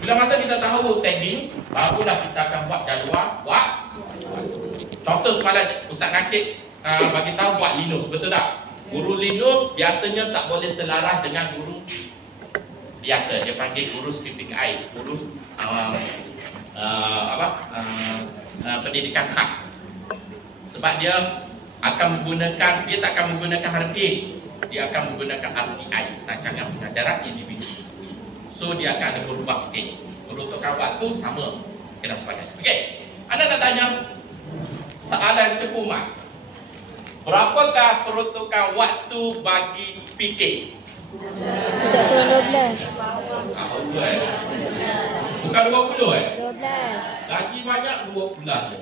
Bila masa kita tahu tagging, barulah kita akan buat jadual buat. Contoh semalam Ustaz Nakib bagi tahu buat Linus, betul tak? Guru Linus biasanya tak boleh selaras dengan guru biasa. Dia panggil guru PPKI, guru pendidikan khas. Sebab dia akan menggunakan, dia tak akan menggunakan heritage, dia akan menggunakan RTI, rancangan pengajaran individu. So dia akan ada berubah sikit. Peruntukan waktu sama, kena sebagainya. Okey, anda nak tanya soalan cepu mas. Berapakah peruntukan waktu bagi PK? 12. Bukan 20 12. Gaji banyak 20 je.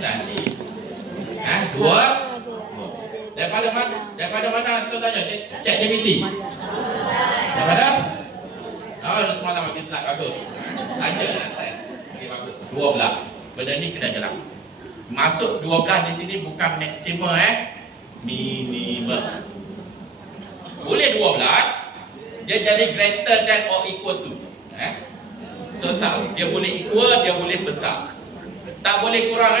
Gaji. Daripada mana? Daripada mana antum tanya? Cek GPT. Daripada? Oh, semalam bagi slide bagus. Tanya saya. Okey, bagus. 12. Benda ni kena jelas. Masuk 12 di sini bukan maksimum minimum. Boleh 12, dia jadi greater than or equal to. So tak, dia boleh equal, dia boleh besar. Tak boleh kurang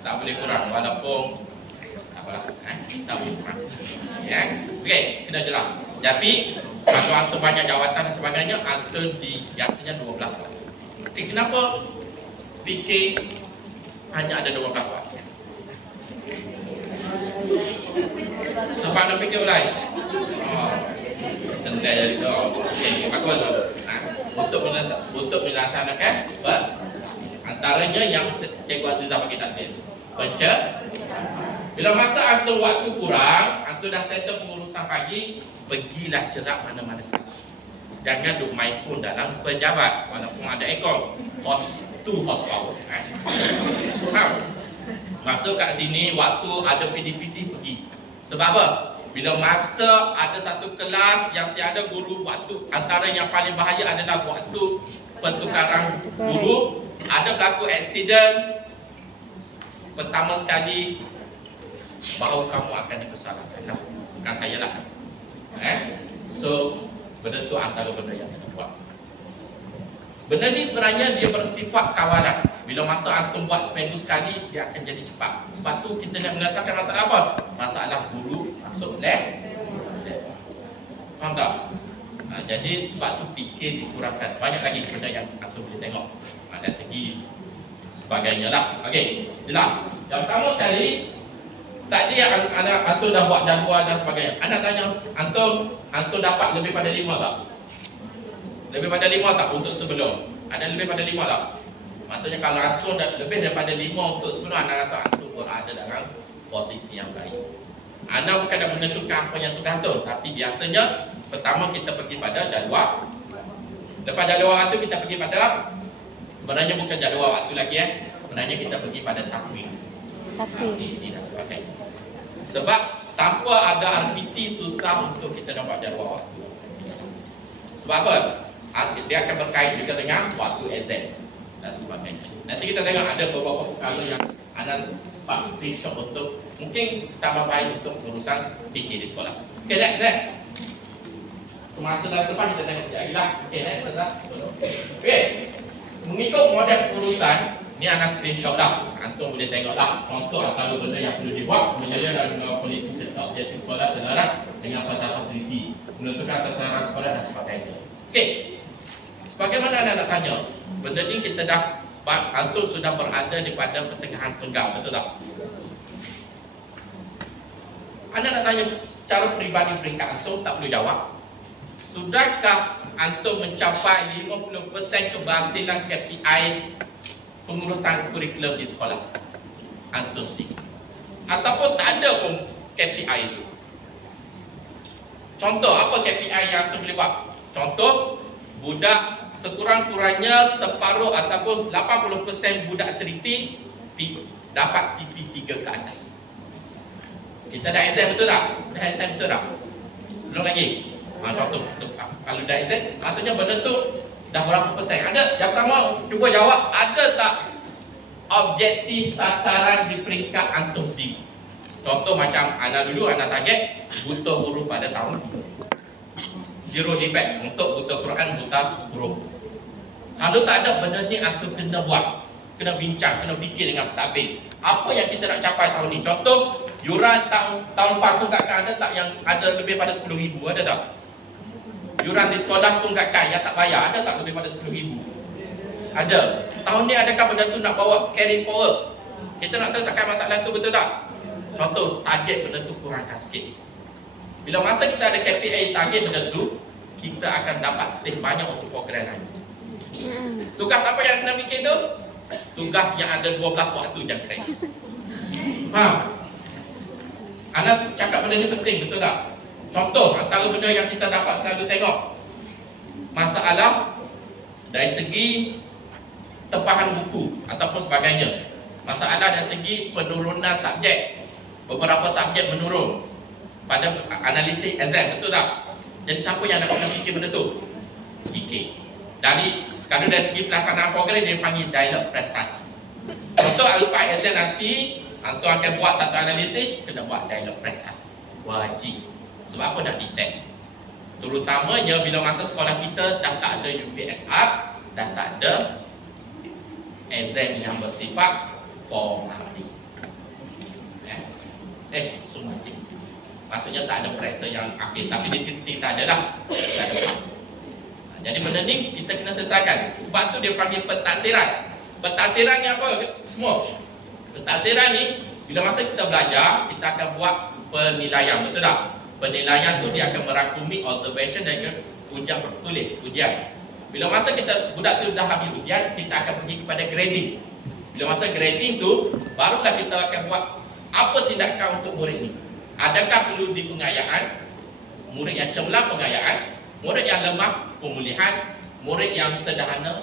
tak boleh kurang walaupun tak apalah, tak boleh kurang. Okey, kena jelas. Tapi kalau antum banyak jawatan dan sebagainya, antum biasanya 12 waktu. Kenapa PK hanya ada 12 waktu? Sebab nak fikir lain. Sendai jadi tu. Okey, bagus. Untuk melaksanakan antaranya yang Cikgu Azizah bagi tadi. Baca. Bila masa antum waktu kurang, antum dah settle pengurusan pagi, pergilah cerak mana-mana. Jangan duk main phone dalam pejabat walaupun ada aircon. Host 2 horsepower. Masuk kat sini waktu ada PDPC pergi. Sebab apa? Bila masa ada satu kelas yang tiada guru, waktu antara yang paling bahaya adalah waktu pertukaran guru. Ada berlaku aksiden, pertama sekali bahawa kamu akan dipersalahkan. Bukan saya lah. So benda tu antara benda yang kita buat. Benda ni sebenarnya dia bersifat kawalan. Bila masa antum buat seminggu sekali, dia akan jadi cepat. Sebab tu kita nak menyelesaikan masalah apa? Masalah guru masuk lab. Faham tak? Jadi sebab tu fikir dikurangkan. Banyak lagi benda yang antum boleh tengok. Dari segi sebagainya lah. Okey, jelas. Yang pertama sekali, tadi antum dah buat jadual dan sebagainya. Anak tanya, antum dapat lebih pada 5 tak? Lebih pada 5 tak untuk sebelum? Ada lebih pada 5 tak? Maksudnya kalau antum dah lebih daripada 5 untuk sebelum, anda rasa antum berada dalam posisi yang baik. Anda bukan nak menentukan apa yang tugas antum, tapi biasanya pertama kita pergi pada jadual. Lepas jadual waktu kita pergi pada, sebenarnya bukan jadual waktu lagi sebenarnya kita pergi pada takwim. Sebab tanpa ada RPT susah untuk kita dapat jadual waktu. Sebab apa? Dia akan berkait juga dengan waktu exam dan sebagainya. Nanti kita tengok ada beberapa perkara yang anda sempat screenshot untuk mungkin tambah baik untuk urusan fikir di sekolah. Okay, next. Semasa dah selepas kita tengok lagi lah. Okay, next. Okay, mengikut model urusan ni anda screenshot dah. Antum boleh tengok lah contoh atau benda yang perlu dibuat menyediakan dengan polisi serta objektif sekolah selaras dengan fasiliti, menentukan sasaran sekolah dan sebagainya. Okey, bagaimana anda nak tanya? Benda ni kita dah, antum sudah berada di pada pertengahan penggal, betul tak? Anda nak tanya secara peribadi peringkat antum, tak perlu jawab. Sudahkah antum mencapai 50% keberhasilan KPI pengurusan kurikulum di sekolah antum sendiri? Ataupun tak ada pun KPI itu? Contoh, apa KPI yang antum boleh buat? Contoh, budak sekurang-kurangnya separuh ataupun 80% budak seriti dapat TP3 ke atas. Kita dah exam betul tak? Dah exam betul tak? Belum lagi. Contoh, kalau dah exam, maksudnya benda tu dah berapa persen? Ada? Yang pertama, cuba jawab, ada tak objektif sasaran di peringkat antum sendiri? Contoh macam anda dulu, anda target buta huruf pada tahun 0 defect untuk buta Quran, antar grup. Kalau tak ada benda ni, antum kena buat, kena bincang, kena fikir dengan pentadbir. Apa yang kita nak capai tahun ni? Contoh, yuran tahun lepas tunggakan ada tak yang ada lebih pada 10,000? Ada tak? Yuran di sekolah tunggakan yang tak bayar ada tak lebih pada 10,000? Ada. Tahun ni adakah benda tu nak bawa carry forward? Kita nak selesaikan masalah tu, betul tak? Contoh, target benda tu kurangkan sikit. Bila masa kita ada KPI target benda tu, kita akan dapat save banyak untuk program lain. Tugas apa yang kena fikir tu? Tugas yang ada 12 waktu jam kerja. Faham? Anda cakap benda ni penting, betul tak? Contoh, antara benda yang kita dapat selalu tengok, masalah dari segi tempahan buku ataupun sebagainya. Masalah dari segi penurunan subjek. Beberapa subjek menurun pada analisis exam, betul tak? Jadi siapa yang nak kena fikir benda tu? Fikir. Kalau dari segi pelaksanaan program, dia panggil dialog prestasi. Contoh, lepas exam nanti antum akan buat satu analisis, kena buat dialog prestasi. Wajib. Sebab apa? Nak detect. Terutamanya bila masa sekolah kita dah tak ada UPSR, dah tak ada exam yang bersifat formatif. Sumatif. Maksudnya tak ada pressure yang akhir. Tapi di situ tak ada dah. Tak ada pas. Jadi benda ni kita kena selesaikan. Sebab tu dia panggil pentaksiran. Pentaksiran ni apa semua? Pentaksiran ni, bila masa kita belajar, kita akan buat penilaian, betul tak? Penilaian tu dia akan merangkumi observation dan ujian bertulis, ujian. Bila masa kita, budak tu dah habis ujian, kita akan pergi kepada grading. Bila masa grading tu, barulah kita akan buat apa tindakan untuk murid ni. Adakah perlu dipengayaan? Murid yang cemerlang pengayaan, murid yang lemah pemulihan, murid yang sederhana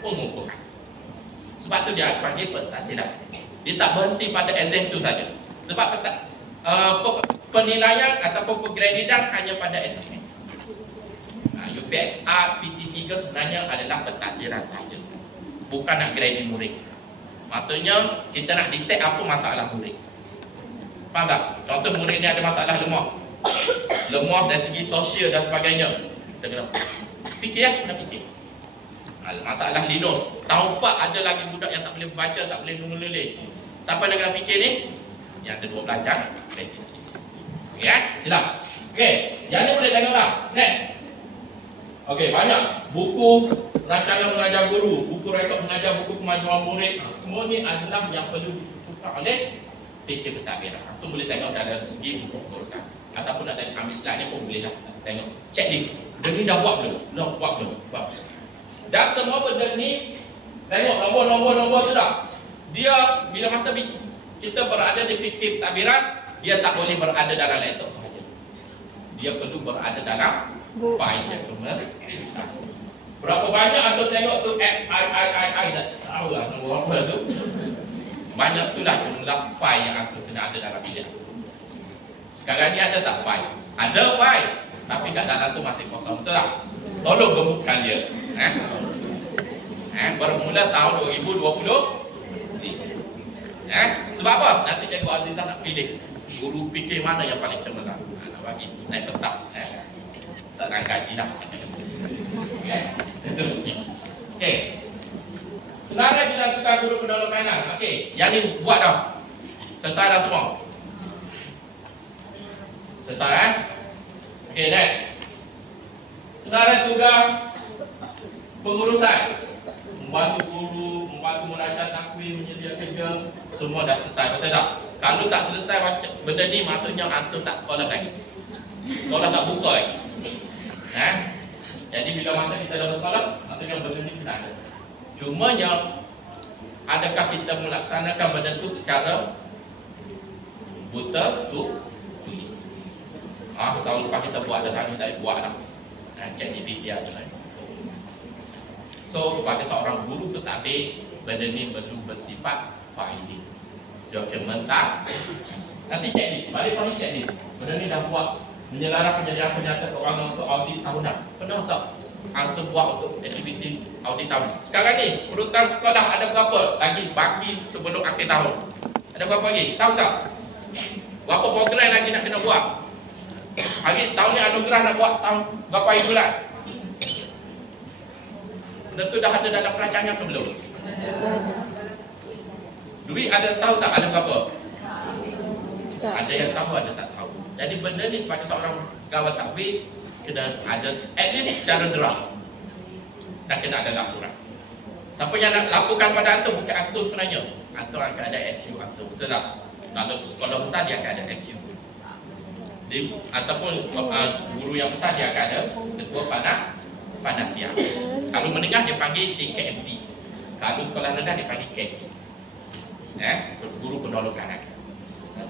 pengukuhan. Sebab tu dia panggil pentaksiran. Dia tak berhenti pada exam tu saja. Sebab penilaian ataupun pengradiran hanya pada SPM. UPSR, PT3 sebenarnya adalah pentaksiran saja. Bukan nak grading murid. Maksudnya kita nak detect apa masalah murid. Faham tak? Contoh murid ni ada masalah lemah. Lemah dari segi sosial dan sebagainya. Kita kena fikir ya, kena fikir. Masalah Linus. Tahun 4 ada lagi budak yang tak boleh baca, tak boleh menulis. Siapa yang kena fikir ni? Yang ada 2 belajar. Okey kan? Tidak? Okey, yang ni boleh tengok lah. Next. Okey, banyak buku rancangan mengajar guru, buku rekod mengajar, buku kemajuan murid. Semua ni adalah yang perlu ditukar oleh fikir pentadbiran. Itu boleh tengok dalam segi buku pengurusan. Ataupun nak ambil slide ni pun boleh lah tengok. Checklist. Benda ni dah buat belum? Dah buat belum? Dah semua benda ni, tengok nombor tu tak? Dia bila masa kita berada di fikir pentadbiran, dia tak boleh berada dalam laptop sahaja. Dia perlu berada dalam file dokumen. Berapa banyak atau tengok tu XIII dah tahu lah nombor apa tu. Banyak tu lah jumlah file yang aku kena ada dalam bilik. Sekarang ni ada tak file? Ada file, tapi kat dalam tu masih kosong, betul tak? Tolong gemukkan dia. Bermula tahun 2020. Sebab apa? Nanti Cikgu Azizah nak pilih guru fikir mana yang paling cemerlang. Nak bagi naik petang. Tak naik gaji dah. Seterusnya. Okey. Senarai dilakukan guru pendahuluan. Okey, yang ni buat dah. Selesai dah semua. Selesai kan? Okey, next. Senarai tugas pengurusan. Membantu guru, membantu merancang takwim, menyedia kerja, semua dah selesai, betul tak? Kalau tak selesai benda ni, maksudnya antum tak sekolah lagi. Sekolah tak buka lagi. Jadi bila masa kita dah bersekolah, maksudnya benda ni kena ada. Cumanya, adakah kita melaksanakan benda tu secara buta tu? Tahun lepas kita buat dah, tahun ni tak buat dah. Cek di dia tu. So, sebagai seorang guru pentadbir, benda ni perlu bersifat filing, dokumentasi. Nanti cek ni, balik pada cek ni. Benda ni dah buat menyelarakan penyediaan penyata keuangan untuk audit tahunan. Pernah tak? Antum buat untuk aktiviti audit tahun. Sekarang ni, urutan sekolah ada berapa lagi baki sebelum akhir tahun? Ada berapa lagi? Tahu tak? Berapa program lagi nak kena buat? Hari tahun ni anugerah nak buat tahun berapa hari bulan? Tentu dah ada dalam perancangan ke belum? Duit ada tahu tak ada berapa? Ada yang tahu, ada tak tahu. Jadi benda ni sebagai seorang pegawai takbir kena ada at least cara draft dan kena ada laporan. Siapa yang nak laporkan pada antum bukan antum sebenarnya. Antum akan ada SU antum, betul tak? Kalau sekolah besar dia akan ada SU. Ataupun guru yang besar dia akan ada ketua panitia. Kalau menengah dia panggil KMD. Kalau sekolah rendah dia panggil KMD. Guru penolong kanan.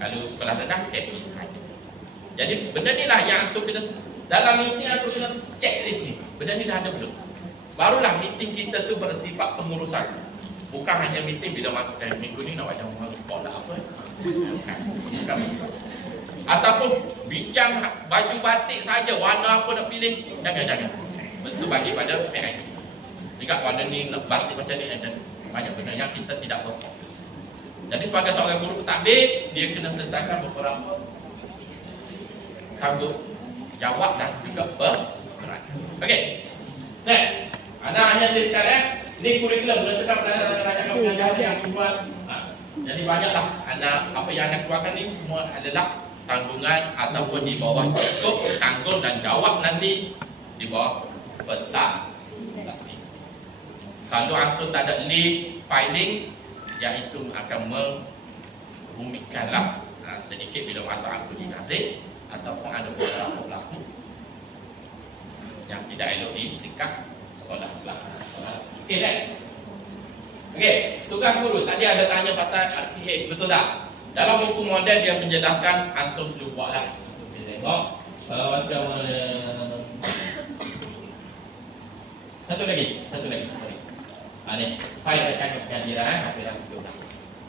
Kalau sekolah rendah KMD sahaja. Jadi benda ni lah yang antum kena dalam meeting antum kena checklist ni. Benda ni dah ada belum? Barulah meeting kita tu bersifat pengurusan. Bukan hanya meeting bila minggu ni nak wajah bola apa. Bukan mesti. Ataupun bincang baju batik saja, warna apa nak pilih. Jangan. Betul bagi pada PIC. Dekat warna ni batik macam ni ada banyak benda yang kita tidak berfokus. Jadi sebagai seorang guru takbir, dia kena selesaikan beberapa tanggungjawab dan juga peran. Okey. Next. Anak hanya list sekarang. Ini kurikulum berdasarkan rancangan pengajaran yang dibuat. Jadi banyaklah anak apa yang anda keluarkan ni semua adalah tanggungan ataupun di bawah skop tanggung dan jawab nanti di bawah peta. Kalau antum tak ada list filing, iaitu akan merumitkanlah sedikit bila masa aku di Nazir ataupun ada beberapa pelaku yang tidak elok di tingkat sekolah kelas. Okey, next. Okey, tugas guru. Tadi ada tanya pasal RPH, betul tak? Dalam buku model dia menjelaskan antum perlu buatlah. Kita tengok. Satu lagi. Ni, file rancangan pengajian apa dah tunjuk.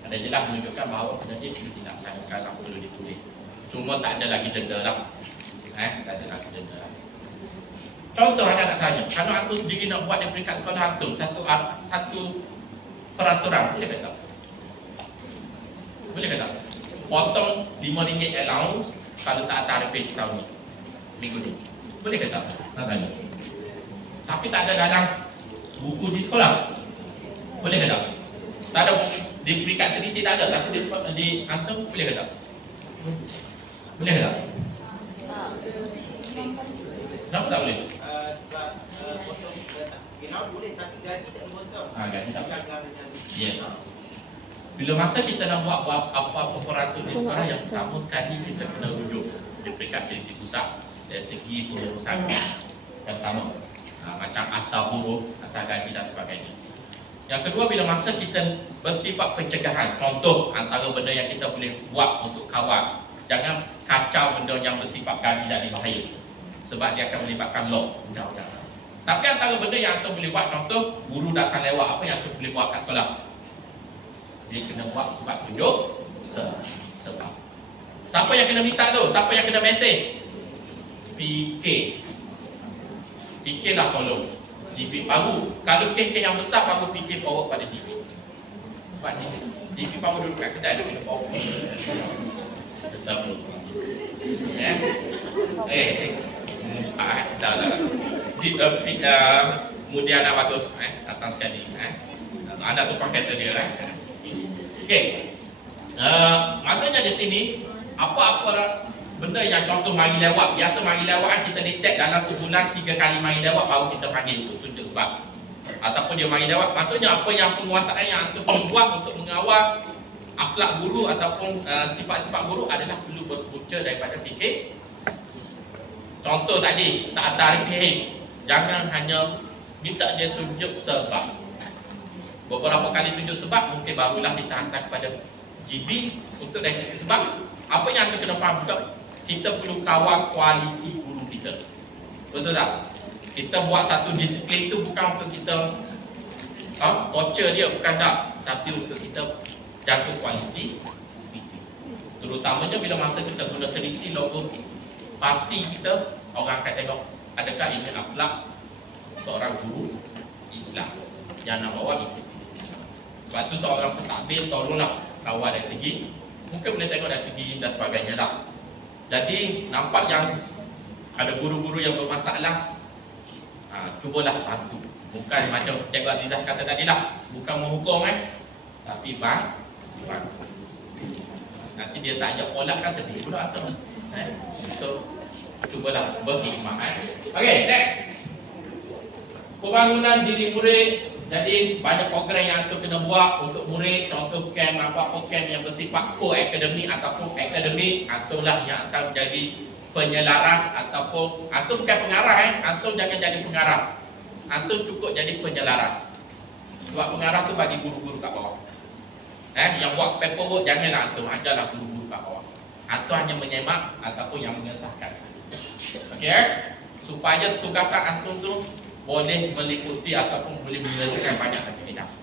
Ada jelas menunjukkan bahawa penajis itu tidak sangka tak perlu ditulis. Cuma tak ada lagi denda lah. Tak ada lagi denda lah. Contoh anda nak tanya, kalau aku sendiri nak buat di peringkat sekolah antum satu peraturan, boleh ke tak? Boleh ke tak? Potong RM5 allowance kalau tak ada RPH tahun ni, minggu ni. Boleh ke tak? Nak tanya. Tapi tak ada dalam buku di sekolah. Boleh ke tak? Tak ada buku di peringkat sedikit tak ada, tapi di sekolah di antum boleh ke tak? Boleh ke tak? Kenapa tak boleh? Sebab potong kita boleh tapi gaji tak potong. Gaji tak potong. Ya. Bila masa kita nak buat apa-apa peraturan di sekolah, yang pertama sekali kita kena rujuk di peringkat sedikit pusat dari segi pengurusan yang pertama. Macam akta buruh, akta gaji dan sebagainya. Yang kedua, bila masa kita bersifat pencegahan, contoh antara benda yang kita boleh buat untuk kawal, jangan kacau benda yang bersifat gaji dan berbahaya, sebab dia akan melibatkan law, undang-undang. Tapi antara benda yang kita boleh buat, contoh guru datang lewat, apa yang kita boleh buat kat sekolah? Dia kena buat sebab tunjuk sebab. Siapa yang kena minta tu? Siapa yang kena mesej? PK. PK lah tolong. GP baru. Kalau kes yang besar baru PK forward pada GP. Sebab GP baru duduk kat kedai dia kena forward. Kemudian dah bagus. Datang sekali. Anda tukar kereta dia lah. Okey. Maksudnya di sini apa-apa benda yang contoh mari lewat, biasa mari lewat kita detect dalam sebulan 3 kali mari lewat baru kita panggil untuk tunjuk sebab. Ataupun dia mari lewat, maksudnya apa yang penguasaan yang antum perlu buat untuk mengawal akhlak guru ataupun sifat-sifat guru adalah perlu berpunca daripada PK. Contoh tadi, tak ada RPH, jangan hanya minta dia tunjuk sebab. Beberapa kali tunjuk sebab, mungkin barulah kita hantar kepada GB untuk dari segi sebab. Apa yang kita kena faham juga, kita perlu kawal kualiti guru kita. Betul tak? Kita buat satu disiplin itu bukan untuk kita torture dia, bukan tak. Tapi untuk kita jaga kualiti seliti. Terutamanya bila masa kita guna seliti logo parti kita, orang akan tengok adakah ini akhlak seorang guru Islam yang nak bawa itu. Sebab tu seorang pentadbir tolonglah kawal dari segi, mungkin boleh tengok dari segi dan sebagainya lah. Jadi nampak yang ada guru-guru yang bermasalah, cubalah bantu. Bukan macam Cikgu Azizah kata tadi lah, bukan menghukum tapi bantu. Nanti dia tak ajak kolak kan sedih pula atau so cubalah berhikmah. Okey, next. Pembangunan diri murid. Jadi banyak program yang antum kena buat untuk murid. Contoh camp, apa camp yang bersifat co-akademik ataupun akademik. Antumlah yang akan jadi penyelaras ataupun antum bukan pengarah antum jangan jadi pengarah. Antum cukup jadi penyelaras. Sebab pengarah tu bagi guru-guru kat bawah. Yang buat paperwork janganlah antum, ajarlah guru-guru kat bawah. Antum hanya menyemak ataupun yang mengesahkan. Okey? Supaya tugasan antum tu boleh meliputi ataupun boleh menyelesaikan banyak aktivitas.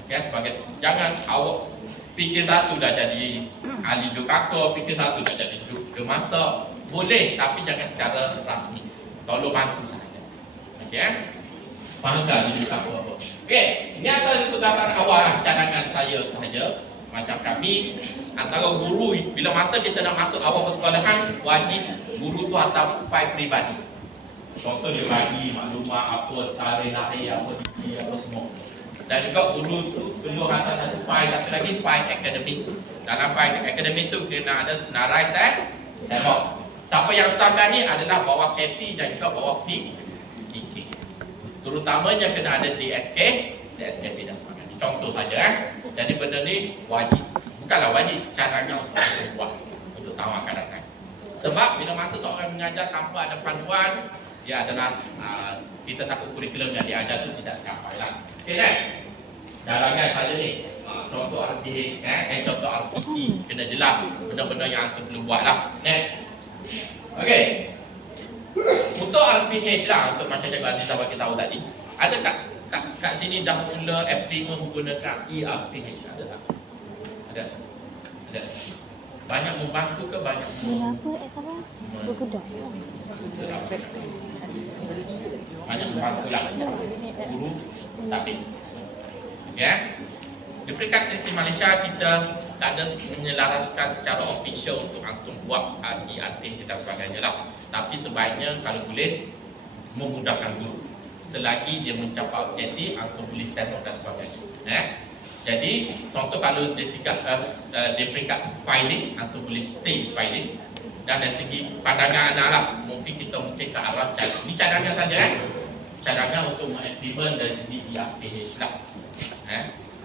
Okey, sebagai jangan awak fikir satu dah jadi ahli jukaka, fikir satu dah jadi jurumasa. Boleh tapi jangan secara rasmi. Tolong bantu saja. Okey? Faham tak ini apa? Okey, ini adalah tugasan awal cadangan saya sahaja. Macam kami antara guru bila masa kita nak masuk awal persekolahan wajib guru tu hantar file peribadi. Contoh dia bagi maklumat apa tarikh lahir apa diri apa semua. Dan juga guru tu perlu hantar satu lagi file akademik. Dalam file akademik tu kena ada senarai sebab siapa yang sahkan ni adalah bawa KP dan juga bawa PK. Terutamanya kena ada DSKP dan sebagainya. Contoh saja Jadi benda ni wajib. Bukanlah wajib, cadangan untuk buat untuk tahu akan datang. Sebab bila masa seorang mengajar tanpa ada panduan, dia adalah kita takut kurikulum yang diajar tu tidak tercapai lah. Okay, next. Cadangan saja ni. Contoh RPH, contoh RPT. Kena jelas benda-benda yang antum perlu buat lah. Next. Okay. Untuk RPH lah, untuk macam Cikgu Azizah bagi tahu tadi. Ada kat sini dah mula Aprima menggunakan ERPH. Ada tak? Ada. Banyak membantu ke banyak? Guna apa apps apa? Bergedak. Banyak membantu lah. Guru tapi. Ya. Di peringkat sistem Malaysia kita tak ada menyelaraskan secara official untuk antum buat ERPH dan sebagainya lah. Tapi sebaiknya kalau boleh memudahkan guru. Selagi dia mencapai objektif, antum boleh set dan sebagainya. Jadi contoh kalau dia peringkat filing, antum boleh stay filing. Dan dari segi pandangan anak lah, mungkin kita ke arah cadangan. Ini cadangan saja cadangan untuk mengimplement dari segi ERPH lah.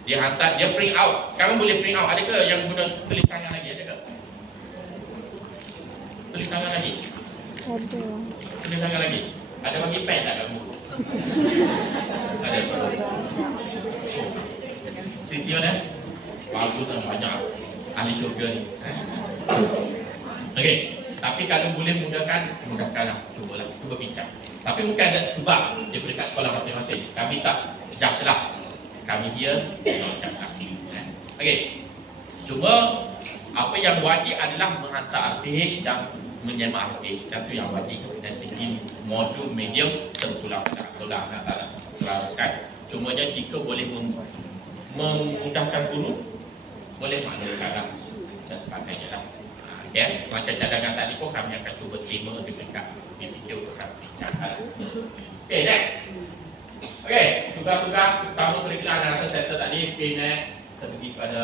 Dia hantar, dia print out. Sekarang boleh print out. Ada ke yang guna tulis tangan lagi? Ada ke? Tulis tangan lagi? Ada. Tulis tangan lagi? Ada bagi pen tak kamu? Ada. Siti mana? Bagus dan banyak ahli syurga ni. Okey, tapi kalau boleh mudahkanlah, cubalah, cuba bincang. Tapi mungkin ada sebab dia dekat sekolah masing-masing. Kami tak judge lah. Kami dia cakap. Okey. Cuma apa yang wajib adalah menghantar RPH dan menyemak RPH. Itu yang wajib dari segi modul medium terpulang tak selaraskan. Cumanya jika boleh memudahkan guru, boleh maklumkan dan sebagainya lah. Okay. Macam cadangan tadi pun kami akan cuba terima di peringkat BPK untuk kami bincangkan. Okay, next. Okay, tugas-tugas utama kurikulum dan rasa settle tadi. Okay, next. Kita pergi kepada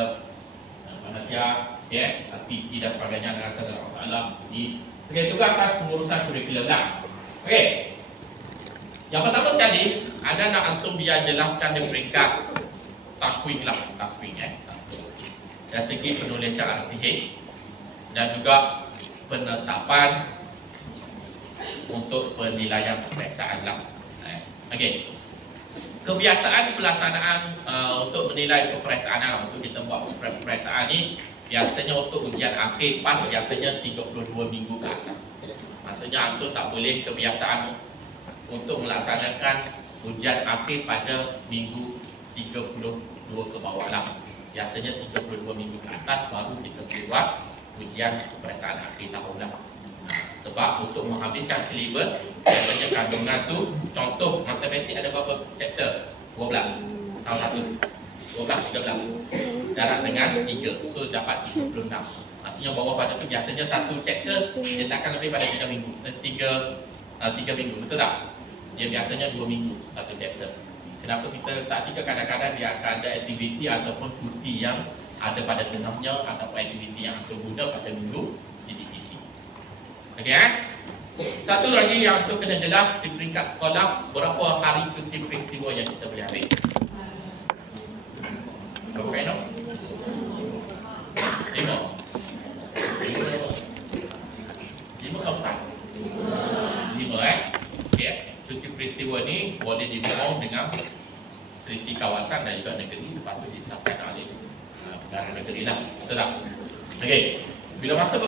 Panitia, PT dan sebagainya dan rasa masalah. Okay, tugas atas pengurusan kurikulum lah. Okay. Yang pertama sekali, ada nak antum biar jelaskan di peringkat takwin lah. Takwin dari segi penulisan RPH dan juga penetapan untuk penilaian peperiksaan lah. Okey. Kebiasaan pelaksanaan untuk menilai peperiksaan lah, untuk kita buat peperiksaan ni biasanya untuk ujian akhir PAS biasanya 32 minggu ke atas. Maksudnya antum tak boleh kebiasaan untuk melaksanakan ujian akhir pada minggu 32 ke bawah lah. Biasanya 32 minggu ke atas baru kita buat ujian peperiksaan akhir tahun lah. Sebab untuk menghabiskan silibus, biasanya kandungan tu, contoh matematik ada berapa chapter? 12. Tahun 1. 12, 13. Darab dengan 3. So dapat 36. Maksudnya bawah pada tu biasanya satu chapter dia takkan lebih pada 3 minggu. 3 minggu, betul tak? Dia biasanya 2 minggu satu chapter. Kenapa kita letak 3? Kadang-kadang dia akan ada aktiviti ataupun cuti yang ada pada tengahnya ataupun aktiviti yang berguna pada minggu DDPC. Okey Satu lagi yang tu kena jelas di peringkat sekolah, berapa hari cuti peristiwa yang kita boleh ambil. Berapa kena? 5 kau start 5 okay. Cuti peristiwa ni boleh dimohon dengan seriti kawasan dan juga negeri, lepas tu disahkan oleh negara negeri lah, betul tak? Okey, bila masuk